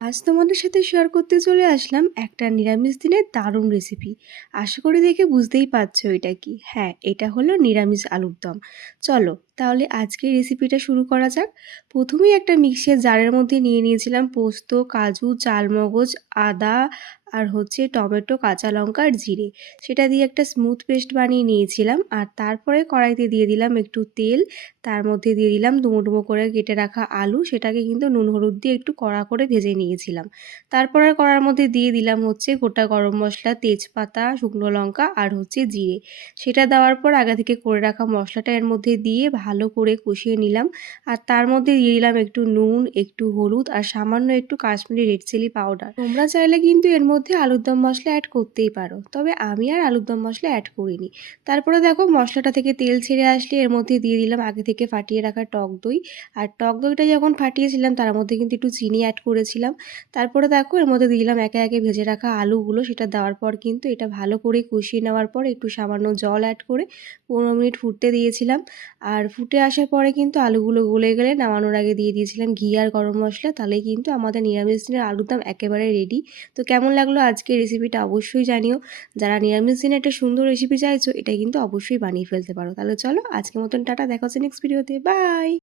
আজ তোমাদের সাথে শেয়ার করতে চলে আসলাম একটা নিরামিষ দিনের দারুণ রেসিপি। আশা করি দেখে বুঝতেই পারছো এটা কি। হ্যাঁ, এটা হলো নিরামিষ আলুর দম। চলো তাহলে আজকের রেসিপিটা শুরু করা যাক। প্রথমেই একটা মিক্সির জারের মধ্যে নিয়ে নিয়েছিলাম পোস্ত, কাজু, চালমগজ, আদা আর হচ্ছে টমেটো, কাঁচা লঙ্কা আর জিরে। সেটা দিয়ে একটা স্মুথ পেস্ট বানিয়ে নিয়েছিলাম। আর তারপরে কড়াইতে দিয়ে দিলাম একটু তেল, তার মধ্যে দিয়ে দিলাম ডুমো ডুমো করে কেটে রাখা আলু, সেটাকে কিন্তু নুন হলুদ দিয়ে একটু কড়া করে ভেজে নিয়েছিলাম। তারপর আর কড়ার মধ্যে দিয়ে দিলাম হচ্ছে গোটা গরম মশলা, তেজপাতা, শুকনো লঙ্কা আর হচ্ছে জিরে। সেটা দেওয়ার পর আগে থেকে করে রাখা মশলাটা এর মধ্যে দিয়ে ভালো করে কষিয়ে নিলাম। আর তার মধ্যে দিয়ে দিলাম একটু নুন, একটু হলুদ আর সামান্য একটু কাশ্মীরি রেড চিলি পাউডার। তোমরা চাইলে কিন্তু এর মধ্যে আলুর দম মশলা অ্যাড করতেই পারো, তবে আমি আর আলুর দম মশলা অ্যাড করিনি। তারপরে দেখো মশলাটা থেকে তেল ছেড়ে আসলে এর মধ্যে দিয়ে দিলাম আগে থেকে ফাটিয়ে রাখা টক দই। আর টক দইটা যখন ফাটিয়েছিলাম তার মধ্যে কিন্তু একটু চিনি অ্যাড করেছিলাম। তারপরে দেখো এর মধ্যে দিয়ে দিলাম একে একে ভেজে রাখা আলুগুলো। সেটা দেওয়ার পর কিন্তু এটা ভালো করে কষিয়ে নেওয়ার পর একটু সামান্য জল অ্যাড করে 15 মিনিট ফুটতে দিয়েছিলাম। আর ফুটে আসার পরে কিন্তু আলুগুলো গলে গেলে নামানোর আগে দিয়ে দিয়েছিলাম ঘি আর গরম মশলা। তাহলেই কিন্তু আমাদের নিরামিষ দিনের আলুর দম একেবারে রেডি। তো কেমন লাগলো আজকের রেসিপিটা অবশ্যই জানিও। যারা নিরামিষ দিনে একটা সুন্দর রেসিপি চাইছো, এটা কিন্তু অবশ্যই বানিয়ে ফেলতে পারো। তাহলে চলো আজকের মতন টাটা, দেখা হচ্ছে নেক্সট ভিডিওতে। বাই।